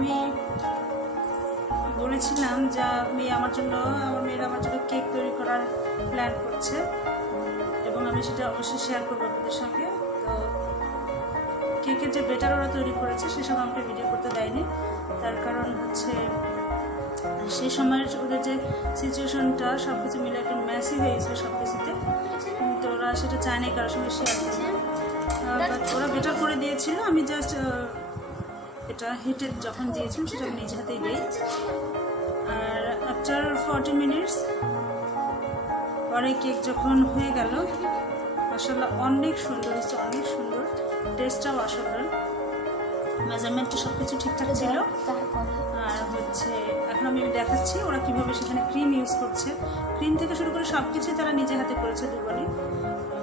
আমি বলেছিলাম যে মেয়েরা আমার জন্য কেক তৈরি করার প্ল্যান করছে এবং আমি সেটা অবশ্যই শেয়ার করবো আপনাদের সঙ্গে। তো কেকের যে বেটার ওরা তৈরি করেছে সেসব আমাকে ভিডিও করতে দেয়নি, তার কারণ হচ্ছে সেই সময়ের ওদের যে সিচুয়েশনটা সব কিছু মিলে একটা ম্যাসি হয়ে গেছে সব কিছুতে, তো ওরা সেটা চায় না কারোর সঙ্গে শেয়ার করতে। বাট ওরা বেটার করে দিয়েছিল, আমি জাস্ট এটা হিটে যখন দিয়েছিলাম সেটা আমি নিজে হাতেই দিই। আর আফটার 40 মিনিটস পরে কেক যখন হয়ে গেল, মাশাআল্লাহ অনেক সুন্দর হয়েছে, অনেক সুন্দর, টেস্টটাও অসাধারণ, মেজারমেন্টটা সব কিছু ঠিকঠাক ছিল। আর হচ্ছে এখন আমি দেখাচ্ছি ওরা কীভাবে সেখানে ক্রিম ইউজ করছে। ক্রিম থেকে শুরু করে সব কিছুই তারা নিজে হাতে করেছে দুজনে,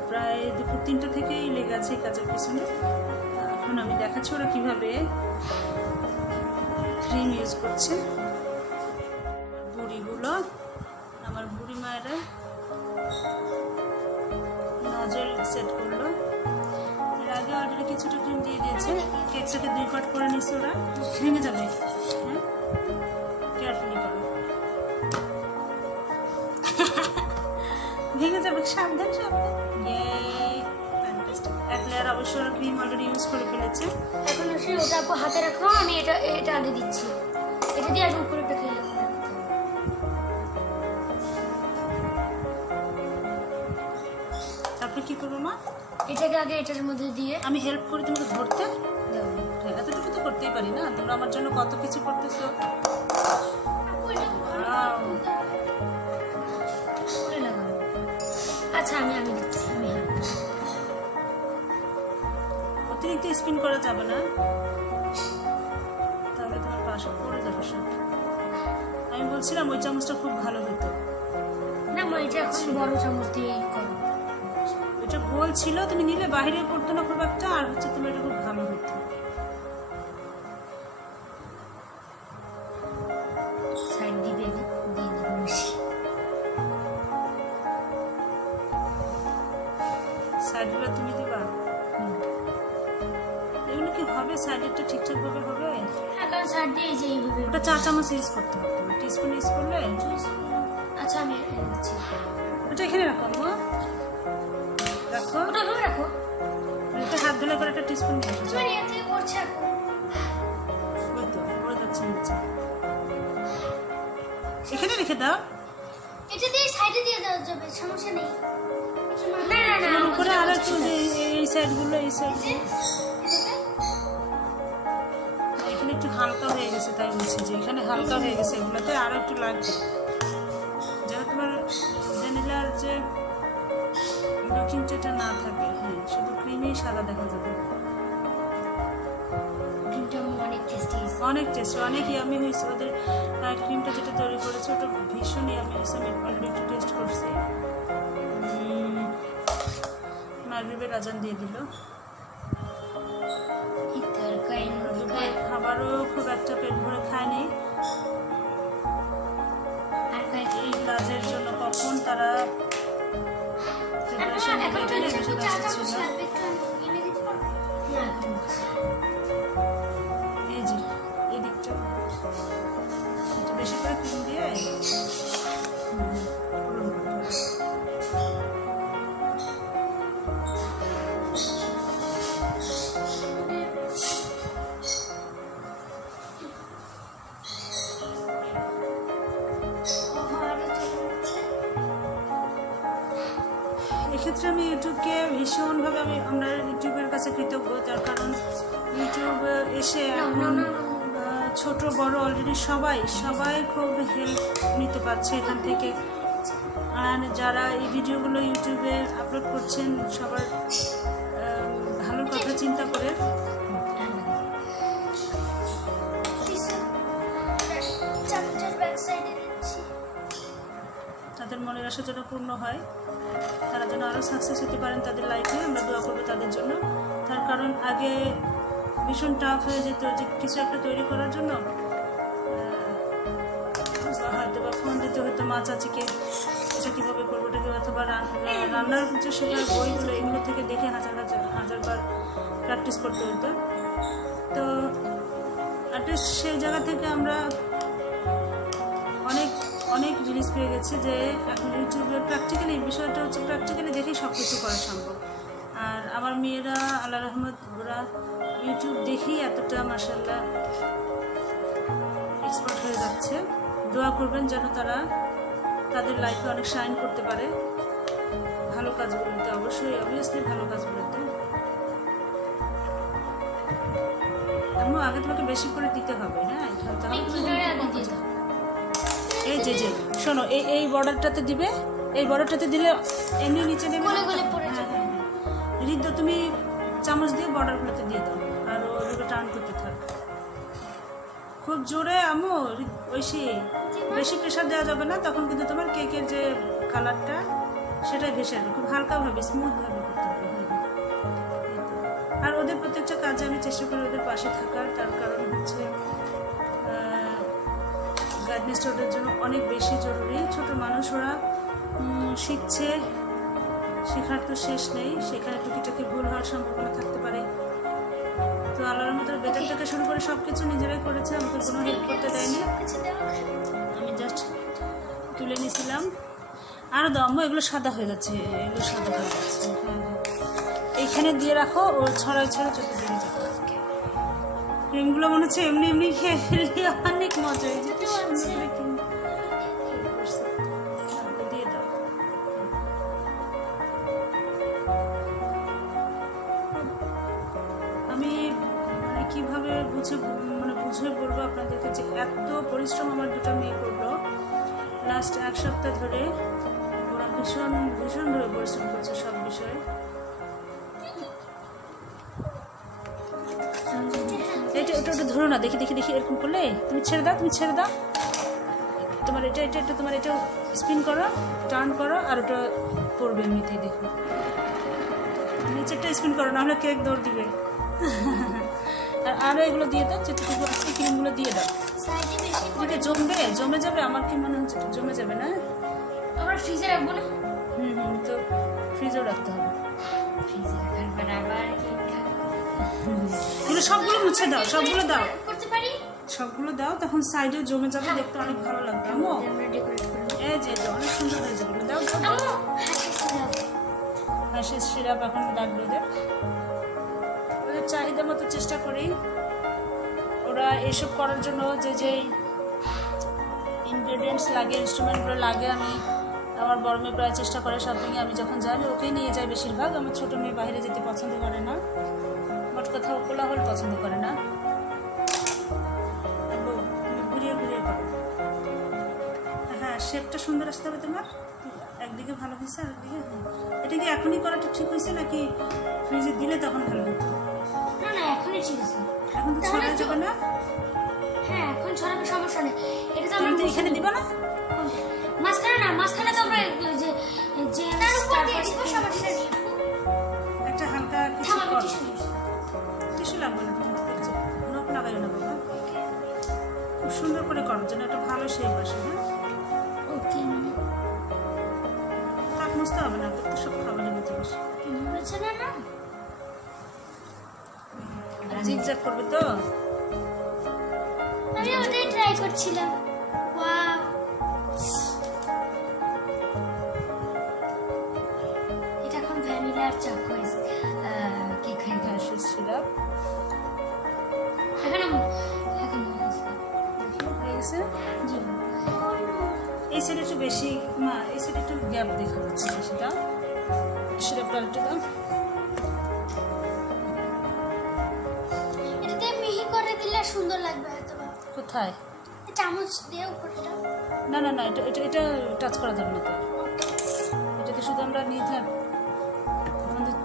প্রায় দুপুর 3টা থেকেই লেগে আছে এই কাজের পিছনে। এখন আমি দেখাচ্ছি ওরা কীভাবে ক্রিম ইউজ করছে। বুড়িগুলো, আমার বুড়ি মায়েরা নজল সেট করলো, এর আগে অলরেডি কিছুটা ক্রিম দিয়ে দিয়েছে। কেকটাকে 2 পার্ট করে নিচ্ছে ওরা, ভেঙে যাবে, হ্যাঁ কেয়ারফুলি করো, ভেঙে যাবে, সাবধান সাবধান। এক লেয়ার অবশ্য ওরা ক্রিম অলরেডি ইউজ করে ফেলেছে। এখন এসে ওটা হাতে রাখো, আমি এটা আগে দিচ্ছি, এটা দিয়ে আগে উপরে রেখে দেবো। তারপরে কি করবো মা? এটাকে আগে এটার মধ্যে দিয়ে আমি হেল্প করি তোমাকে ধরতে, এতটুকু তো করতেই পারি না, তোমরা আমার জন্য কত কিছু করতেছো। আচ্ছা আমি দিচ্ছি, আমি অতিরিক্ত স্পিন করা যাবে না, তাহলে তোমার পাশে পড়ে যাবে সব। আমি বলছিলাম ওই চামচটা খুব ভালো হতো না, মা এটা এখন বড় চামচ দিয়ে করো। ওইটা গোল ছিল, তুমি নিলে বাইরে পড়তো না খুব একটা, আর হচ্ছে তোমার এটা খুব ভালো হতো। সাইড দিবে দিয়ে দেবো বেশি, সাইডগুলো তুমি দিবা, এগুলো কি হবে? সাইডেরটা ঠিকঠাক ভাবে হবে? হ্যাঁ, কারণ সাইড দিয়ে যে এইভাবে ওটা 4 চামচ ইউজ করতে হবে, টিস্পুন ইউজ করলে। আচ্ছা আমি দিচ্ছি, ওটা এখানে রাখো মা, রাখো, ওটা ভাবে রাখো, এটা হাত ধুলে করে একটা টিস্পুন নিয়ে এসো। মানে এতে করছে এখন ওই তো পড়ে যাচ্ছে নিচে, এখানে রেখে দাও। এটা দিয়ে সাইডে দিয়ে দেওয়া যাবে, সমস্যা নেই। না না না, তোমার উপরে আর একটু এই সাইডগুলো, এই সাইড এখানে একটু হালকা হয়ে গেছে, তাই বলছি যে এখানে হালকা হয়ে গেছে, এগুলোতে আরো একটু লাগবে, যেন তোমার ভ্যানিলার যে লুকিংটা এটা না থাকে। হ্যাঁ, শুধু ক্রিমেই সাদা দেখা যাবে। ক্রিমটা অনেক টেস্টি, অনেক টেস্ট, অনেক ইয়ামি হয়েছে। ওদের ক্রিমটা যেটা তৈরি করেছে ওটা ভীষণ ইয়ামি হয়েছে, আমি অলরেডি একটু টেস্ট করছি। মাগরিবের আজান দিয়ে দিল, খাবারও খুব একটা পেট ভরে খায়নি। এই কাজের জন্য কখন তারা প্রিপারেশন নেবে এটা নিয়ে ভীষণ ব্যস্ত ছিল। এই যে এই দিকটা একটু বেশি করে ক্রিম দিয়ে এক্ষেত্রে আমি ইউটিউবকে ভীষণভাবে আমরা ইউটিউবের কাছে কৃতজ্ঞ, তার কারণ ইউটিউব এসে এখন ছোট বড় অলরেডি সবাই খুব হেল্প নিতে পারছে এখান থেকে। আর যারা এই ভিডিওগুলো ইউটিউবে আপলোড করছেন সবার ভালোর কথা চিন্তা করে তাদের মনের আশা যেন পূর্ণ হয়, তারা যেন আরও সাকসেস হতে পারেন তাদের লাইফে, আমরা দোয়া করবো তাদের জন্য। তার কারণ আগে ভীষণ টাফ হয়ে যেত যে কিছু একটা তৈরি করার জন্য, হয়তো বা ফোন দিতে হতো মা চাচিকে, এটা কীভাবে করবো, এটা কীভাবে, অথবা রান্নার যে শেখার বইগুলো এগুলো থেকে দেখে হাজার বার প্র্যাকটিস করতে হতো। তো অ্যাটলিস্ট সেই জায়গা থেকে আমরা অনেক অনেক জিনিস পেয়ে গেছি যে এখন ইউটিউবে প্র্যাকটিক্যালি বিষয়টা হচ্ছে প্র্যাকটিক্যালি দেখেই সব কিছু করা সম্ভব। আর আমার মেয়েরা আল্লাহ রহমত ওরা ইউটিউব দেখেই এতটা মাশাআল্লাহ এক্সপার্ট হয়ে যাচ্ছে। দোয়া করবেন যেন তারা তাদের লাইফে অনেক শাইন করতে পারে ভালো কাজগুলোতে, অবশ্যই অবভিয়াসলি ভালো কাজগুলোতে। আম্মু আগে তোমাকে বেশি করে দিতে হবে, হ্যাঁ তাহলে এই যে যে শোনো এই বর্ডারটাতে দিবে, এই বর্ডারটাতে দিলে এমনি নিচে নেবে। হৃদ তুমি চামচ দিয়ে বর্ডারগুলোতে দিয়ে দাও আর ওইভাবে টার্ন করতে থাক খুব জোরে। আম্মু ঐশী বেশি প্রেশার দেওয়া যাবে না, তখন কিন্তু তোমার কেকের যে কালারটা সেটাই ভেসে যাবে। খুব হালকাভাবে স্মুথভাবে করতে হবে। আর ওদের প্রত্যেকটা কাজে আমি চেষ্টা করি ওদের পাশে থাকার, তার কারণ হচ্ছে গাইডনেসটা ওদের জন্য অনেক বেশি জরুরি। ছোট মানুষ ওরা শিখছে, শেখার তো শেষ নেই, সেখানে টুকিটাকি ভুল হওয়ার সম্ভাবনা থাকতে পারে। তো আল্লাহর মতো বেকার থেকে শুরু করে সব কিছু নিজেরাই করেছে, আমাকে কোনো হেল্প করতে দেয়নি, আমি জাস্ট তুলে নিয়েছিলাম। আরও দাম এগুলো সাদা হয়ে যাচ্ছে, এগুলো সাদা হয়ে যাচ্ছে। হ্যাঁ হ্যাঁ এইখানে দিয়ে রাখো, ও ছড়ায় ছড়ায় চোখে দিয়ে যাবে। ক্রিমগুলো মনে হচ্ছে এমনি এমনি খেয়ে ফেললে অনেক মজা হয়েছে। দিয়ে দাও। আমি মানে কীভাবে বুঝে বলবো আপনাদেরকে যে এত পরিশ্রম আমার দুটো মেয়ে করলো লাস্ট এক সপ্তাহ ধরে। ওরা ভীষণভাবে পরিশ্রম করছে সব বিষয়ে। এটা ওটা ওটা ধরো না, দেখি দেখি দেখি এরকম করলে তুমি ছেড়ে দাও। তোমার এটা তোমার এটা স্পিন করো, টার্ন করো, আর ওটা পড়বে এমনিতেই। দেখো নিচেরটা স্পিন করো, নাহলে কেক দৌড় দিবে। আর আরও এগুলো দিয়ে দাও, যেটুকু আছে ক্রিমগুলো দিয়ে দাও। এটা জমে যাবে, আমার কি মনে হচ্ছে জমে যাবে না? আমরা ফ্রিজে রাখবো না? তো ফ্রিজেও রাখতে হবে। ফ্রিজে রাখার পর আবার এগুলো সবগুলো মুছে দাও, সবগুলো দাও, করতে পারি সবগুলো দাও, তখন সাইডেও জমে যাবে, দেখতে অনেক ভালো লাগবে। আম্মু এই যে অনেক সুন্দর হয়ে যাবে। দাও হাঁসের সিরাপ এখন লাগবে ওদের চাহিদা মতো চেষ্টা করি। ওরা এসব করার জন্য যে যে ইনগ্রেডিয়েন্টস লাগে, ইনস্ট্রুমেন্টগুলো লাগে, আমি আমার বড় মেয়ে প্রায় চেষ্টা করে সব দিকে। আমি যখন যাই ওকেই নিয়ে যাই বেশিরভাগ। আমার ছোটো মেয়ে বাইরে যেতে পছন্দ করে না, মোট কথা কোলাহল পছন্দ করে না। তুমি ঘুরিয়ে করো। হ্যাঁ শেপটা সুন্দর আসতে হবে তোমার। একদিকে ভালো হয়েছে, আরেকদিকে এটা কি এখনই করাটা ঠিক হয়েছে নাকি ফ্রিজে দিলে তখন ভালো হতো? না এখনই ঠিক আছে। এখন তো ছড়াই যাবে না? হ্যাঁ এখন ছড়াবে, সমস্যা নেই। এটা তো আমরা এখানে দিব না, মাঝখানে তো আমরা যে তার উপর দিয়ে দিব, সমস্যা নেই। একটা হালকা টিস্যু লাগবে না, নখ লাগাইও না বাবা। খুব সুন্দর করে করো যেন একটা ভালো শেপ আসে। হ্যাঁ ওকে, তাক মুছতে হবে না, তো সব খাবারের জিনিস জিগজ্যাগ করবে তো। আমি ওটাই ট্রাই করছিলাম। ওয়াও, এটা এখন ভ্যানিলা আর চকোস কেক হয়ে গেছে। সিরাপ এখন হয়ে গেছে। জি এই সাইডে একটু বেশি, না এই সাইডে একটু গ্যাপ দেখা যাচ্ছে বেশিটা। সিরাপটা একটু দাও। এটাতে মিহি করে দিলে সুন্দর লাগবে হয়তো। কোথায়? চামচ দিয়ে উপরটা। না না না, এটা এটা এটা টাচ করা যাবে না। তো এটাতে শুধু আমরা নির্ধার আমাদের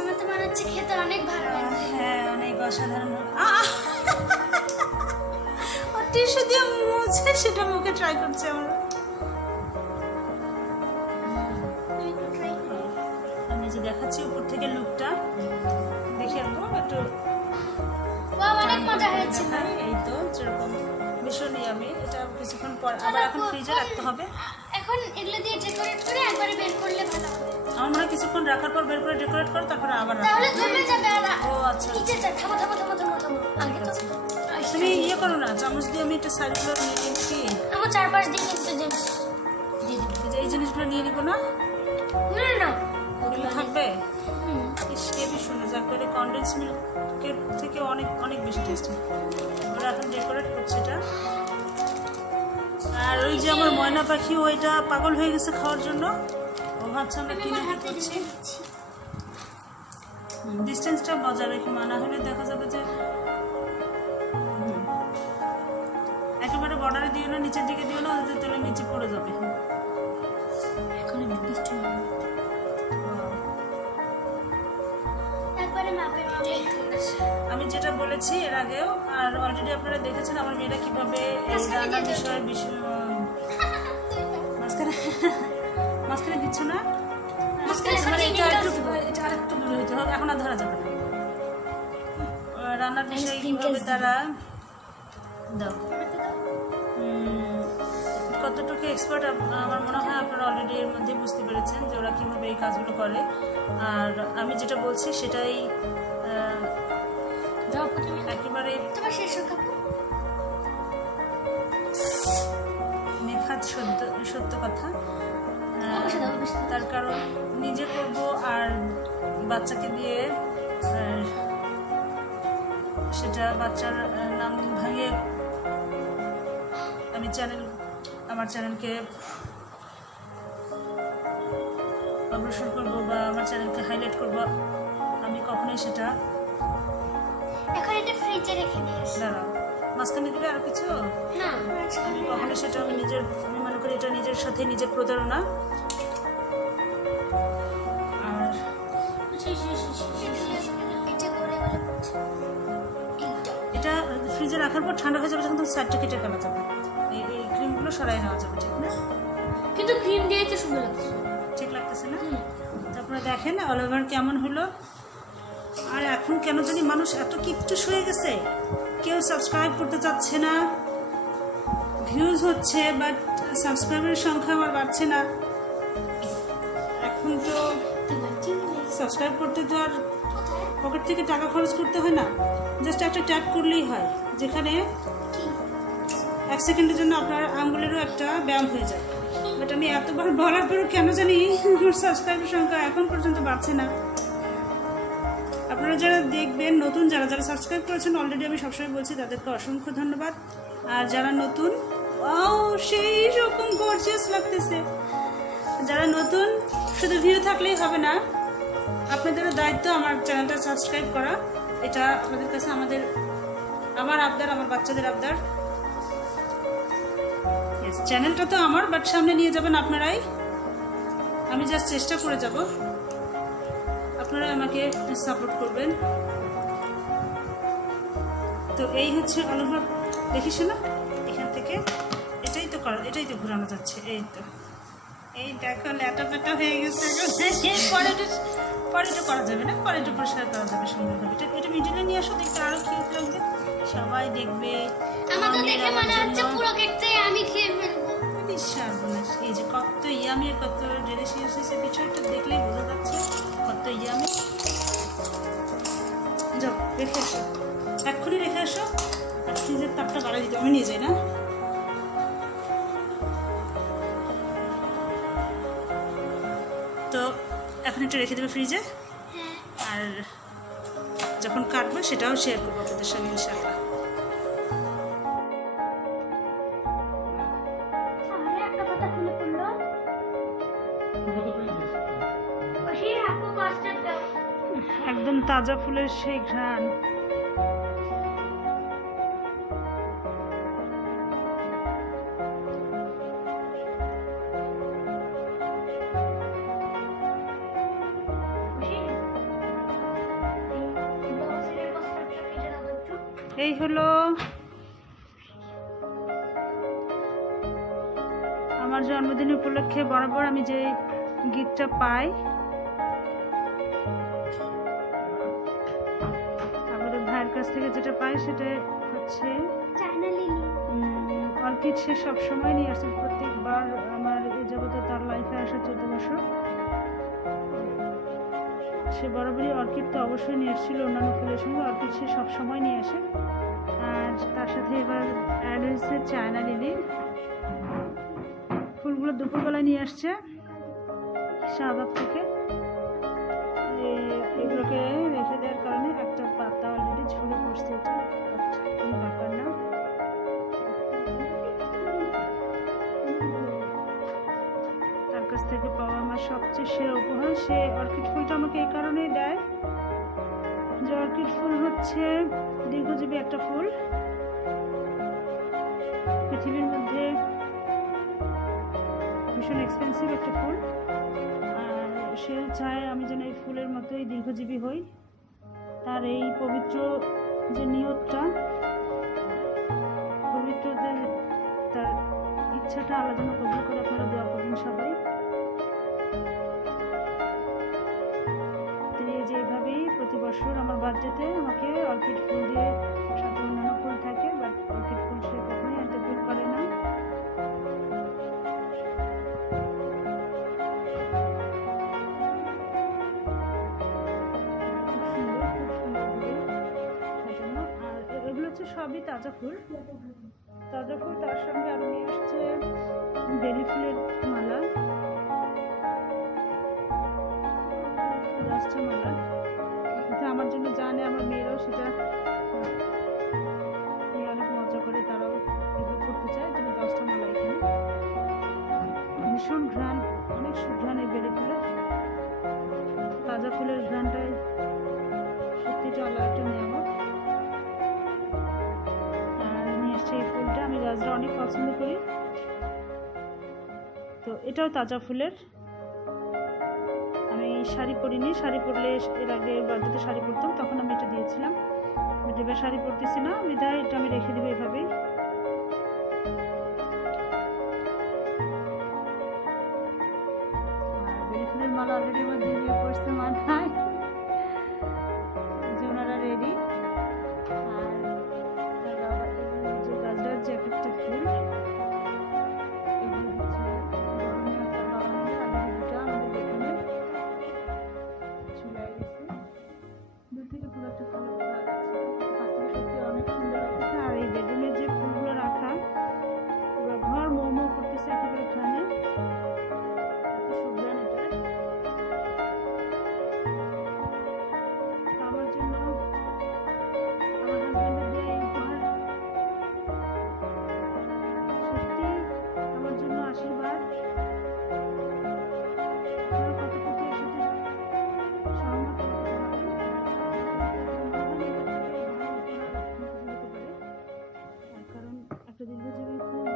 আমার তো মনে হচ্ছে খেতে অনেক ভালো লাগবে। হ্যাঁ অনেক অসাধারণ। টিস্যু দিয়ে মুছে সেটা মুখে ট্রাই করছে আমরা। আমি যে দেখাচ্ছি উপর থেকে লুকটা দেখে আনবো একটু। অনেক মজা হয়েছে। এই তো যেরকম ভীষণই আমি এটা কিছুক্ষণ পর আবার এখন ফ্রিজে রাখতে হবে। এখন এগুলো দিয়ে ডেকোরেট করে একবারে বের করলে ভালো হবে। আমার মনে হয় কিছুক্ষণ রাখার পর বের করে ডেকোরেট করে তারপরে আবার রাখো। তাহলে জমে যাবে। আর ও আচ্ছা নিচে যা, থামো থামো থামো থামো থামো। আগে তো তুমি ইয়ে করো না, চামচ দিয়ে আমি একটা সাইডগুলো নিয়ে নিচ্ছি। আমার চারপাশ দিয়ে কিন্তু যে দিয়ে দিবি। এই যে এই জিনিসগুলো নিয়ে নিবো না, না না ওগুলো থাকবে। হুম। ইস হেভি সুন্দর, যা করে কনডেন্স মিল্কের থেকে অনেক অনেক বেশি টেস্টি। ওরা এখন ডেকোরেট করছে এটা। আর ওই যে আমার ময়না পাখি, ওইটা পাগল হয়ে গেছে খাওয়ার জন্য। ও ভাবছে আমরা কিনে করছি। ডিস্টেন্সটা বজায় রেখে, মানা হলে দেখা যাবে যে একেবারে বর্ডারে দিও না, নিচের দিকে দিও না, ওদের তাহলে নিচে পড়ে যাবে। এখন বৃষ্টি একবারে মাপে মাপে। আমি যেটা বলেছি এর আগেও, আর অলরেডি আপনারা দেখেছেন আমার মেয়েরা কিভাবে এই রান্নার বিষয়ে মাঝখানে মাঝখানে দিচ্ছ না, মানে এটা আরেকটু দূরে হইতে হবে, এখন আর ধরা যাবে না। রান্নার বিষয়ে কিভাবে তারা দাও কতটুকু এক্সপার্ট আমার মনে হয় আপনারা অলরেডি এর মধ্যে বুঝতে পেরেছেন যে ওরা কীভাবে এই কাজগুলো করে। আর আমি যেটা বলছি সেটাই একেবারে তোমার শেষ কাপড় নিখাত সত্য কথা। অবশ্যই দাও, অবশ্যই দাও। তার কারণ নিজে করব আর বাচ্চাকে দিয়ে সেটা বাচ্চার নাম ভাঙিয়ে আমি আমার চ্যানেলকে অগ্রসর করব বা আমার চ্যানেলকে হাইলাইট করব, আমি কখনোই সেটা এখন এটা ফ্রিজে রেখে দিস। দাঁড়াও, মাঝখানে দিবে আর কিছু না মাঝখানে কখনো সেটা আমি মনে করি এটা নিজের সাথে নিজের প্রতারণা। আর এটা করে বলে এটা ফ্রিজে রাখার পর ঠান্ডা হয়ে যাবে, যখন তখন সাইডটা কেটে ফেলা যাবে, এই ক্রিমগুলো সরাই নেওয়া যাবে, ঠিক না? কিন্তু ক্রিম দিয়ে তো সুন্দর লাগছে। ঠিক লাগতেছে না? তারপরে দেখেন অল ওভার কেমন হলো। আর এখন কেন জানি মানুষ এত কিচ্ছু হয়ে গেছে, কেউ সাবস্ক্রাইব করতে চাচ্ছে না, ভিউজ হচ্ছে বাট সাবস্ক্রাইবারের সংখ্যা আমার বাড়ছে না। এখন তো সাবস্ক্রাইব করতে তো আর পকেট থেকে টাকা খরচ করতে হয় না, জাস্ট একটা ট্যাপ করলেই হয়, যেখানে 1 সেকেন্ডের জন্য আপনার আঙ্গুলেরও একটা ব্যায়াম হয়ে যায়। বাট আমি এতবার বলার পরও কেন জানি আমার সাবস্ক্রাইবের সংখ্যা এখন পর্যন্ত বাড়ছে না। আপনারা যারা দেখবেন নতুন, যারা যারা সাবস্ক্রাইব করেছেন অলরেডি, আমি সবসময় বলছি তাদেরকে অসংখ্য ধন্যবাদ। আর যারা নতুন, সেই রকম গর্জিয়াস লাগতেছে। যারা নতুন, শুধু ভিউ থাকলেই হবে না, আপনাদেরও দায়িত্ব আমার চ্যানেলটা সাবস্ক্রাইব করা। এটা আপনাদের কাছে আমার আবদার, আমার বাচ্চাদের আবদার। চ্যানেলটা তো আমার, বাট সামনে নিয়ে যাবেন আপনারাই। আমি জাস্ট চেষ্টা করে যাব, আপনারা আমাকে সাপোর্ট করবেন। তো এই হচ্ছে অল ওভার, দেখিস না এখান থেকে এটাই তো ঘোরানো যাচ্ছে। এই দেখো ল্যাটা প্যাটা হয়ে গেছে। পরে এটা করা যাবে না, পরে এটা পরিষ্কার করা যাবে সুন্দরভাবে। এটা মিডিলে নিয়ে আসো, দেখতে আরো কিউট লাগবে, সবাই দেখবে। আমাকে দেখে মনে হচ্ছে পুরো কেকটাই আমি খেয়ে ফেলবো। এই যে কত ইয়ামি, কত ডেলিশিয়াস হয়েছে, পিছনটা দেখলেই বোঝা যাচ্ছে কত ইয়ামি। যাও রেখে আসো, এক্ষুনি রেখে আসো। আর ফ্রিজের তাপটা বাড়াই দিতে আমি নিয়ে যাই না। তো এখন এটা রেখে দেবে ফ্রিজে, আর যখন কাটবো সেটাও শেয়ার করবো আপনাদের সঙ্গে ইনশাআল্লাহ। একদম তাজা ফুলের সেই ঘ্রাণ। এই হলো আমার জন্মদিন উপলক্ষে বরাবর আমি যে গিফটটা পাই, আমাদের ভাইয়ের কাছ থেকে যেটা পাই সেটা হচ্ছে অর্কিড। সে সবসময় নিয়ে আসছে, প্রত্যেকবার আমার এ জগতে তার লাইফে আসা 14 বছর সে বরাবরই অর্কিড তো অবশ্যই নিয়ে এসেছিলো, অন্যান্য ফুলের সঙ্গে অর্কিড সে সবসময় নিয়ে আসে। আর তার সাথে এবার অ্যাড হয়েছে চায়না লিলি। ফুলগুলো দুপুরবেলায় নিয়ে আসছে শাহবাগ থেকে। এগুলোকে রেখে দেওয়ার কারণে একটা পাতা অলরেডি ঝরে পড়ছে, এটা কোনো ব্যাপার না। তার কাছ থেকে পাওয়া আমার সবচেয়ে সেরা উপহার। সে অর্কিড ফুলটা আমাকে এই কারণেই দেয় যে অর্কিড ফুল হচ্ছে দীর্ঘজীবী একটা ফুল, পৃথিবীর মধ্যে ভীষণ এক্সপেন্সিভ একটা ফুল। আর সে চায় আমি যেন এই ফুলের মতোই দীর্ঘজীবী হই। তার এই পবিত্র যে নিয়তটা, পবিত্রদের তার ইচ্ছাটা আল্লাহ যেন কবুল করে। আপনারা দোয়া করবেন সবাই। তিনি যেভাবেই প্রতি বছর আমার বার্থডেতে আমাকে অর্কিড ফুল দিয়ে, সাথে অন্যান্য ফুল থাকে, বাট অর্কিড ফুল সে কখনোই এত ভুল করে না। সবই তাজা ফুল, তাজা ফুল। তার সঙ্গে আরো নিয়ে আসছে বেলি ফুলের মালা, লাস্টের মালা। এটা আমার জন্য জানে, আমার মেয়েরাও সেটা অনেক মজা করে, তারাও এগুলো করতে চায়। যেন 10টা মালা এখানে। ভীষণ ঘ্রাণ, অনেক সুঘ্রাণ এই বেলি ফুলের। তাজা ফুলের ঘ্রাণটাই সত্যিটা আলাদা একটা নিয়ামত। সেই ফুলটা আমি গাছটা অনেক পছন্দ করি। তো এটাও তাজা ফুলের। আমি শাড়ি পরিনি, শাড়ি পরলে এর আগে বার্থডেতে শাড়ি পরতাম, তখন আমি এটা দিয়েছিলাম। বাট এবার শাড়ি পরতেছি না, বিধায় এটা আমি রেখে দেবো এভাবেই। আর বেলি ফুলের মালা অলরেডি আমার দিয়ে পড়ছে মাথায়, যে ওনারা রেডি। একটা ফুল, এগুলো হচ্ছে আমাদের বেডরুমে চলে গেছে। দূর থেকে পুরো একটা কালো কাজ আছে, কাছ থেকে সত্যি অনেক সুন্দর লাগতেছে। আর এই বেডরুমের যে ফুলগুলো রাখা, পুরো ঘর মোমো করতেছে একেবারে ঘ্রাণে, এত সুঘ্রাণ এটা। আমার জন্য আমার হাজবেন্ডের দেওয়া এই উপহার আমার জন্য আশীর্বাদ। কতটুকু এর সাথে সহমত কারণ একটা দীর্ঘজীবী ফুল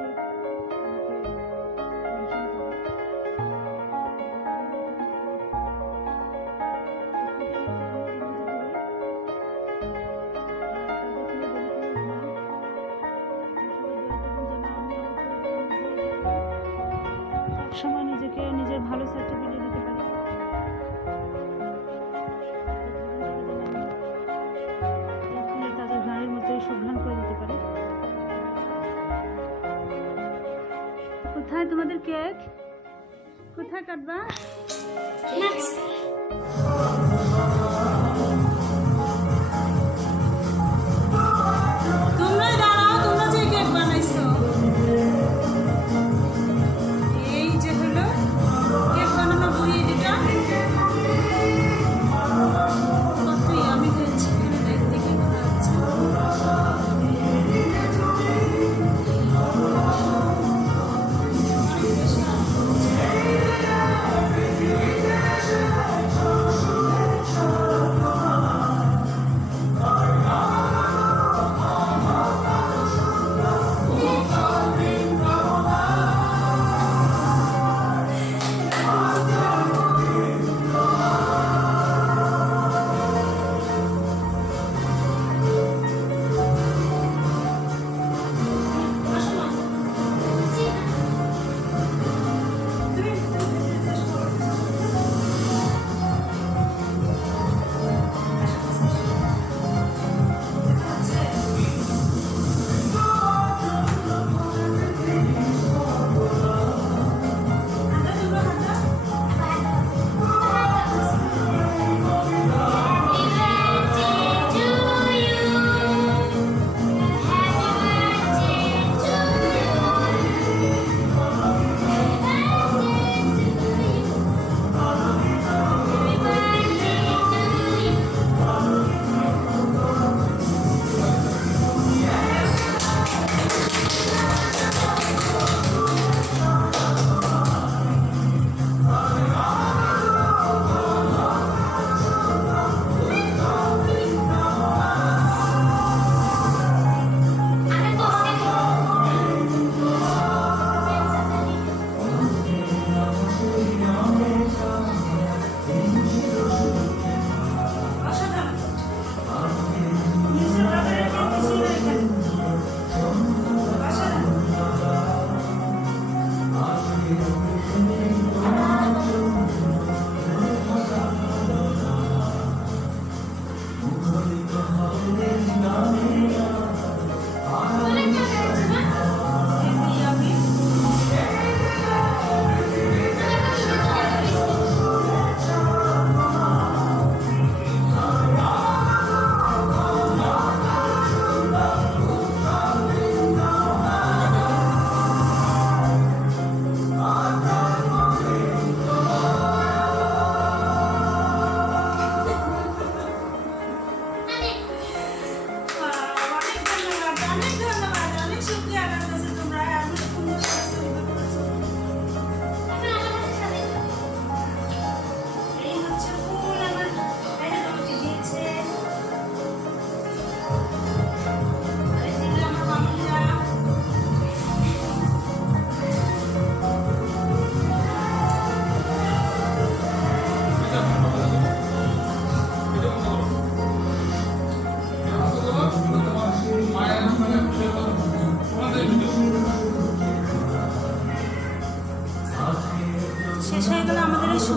সময় নিজেকে নিজের ভালো সাইডে বিলিয়ে দিতে পারি। এই ফুলের তাজা ঘ্রাণের মতোই সুঘ্রাণ করে দিতে পারি। কোথায় তোমাদের কেক? কোথায় কাটবা? তোমরা দাঁড়াও, তোমরা যে কেক বানাইছো। এই যে হলো কেক বানানো বুড়ি, এটা কতই আমি হয়েছি। এখানে দেখতে কি করা হচ্ছে, অনেক বেশি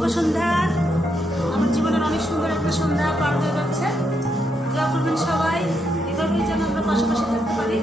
সন্ধ্যা। আমার জীবনের অনেক সুন্দর একটা সন্ধ্যা পার হয়ে যাচ্ছে। দোয়া করবেন সবাই, এভাবেই যেন আমরা পাশাপাশি থাকতে পারি।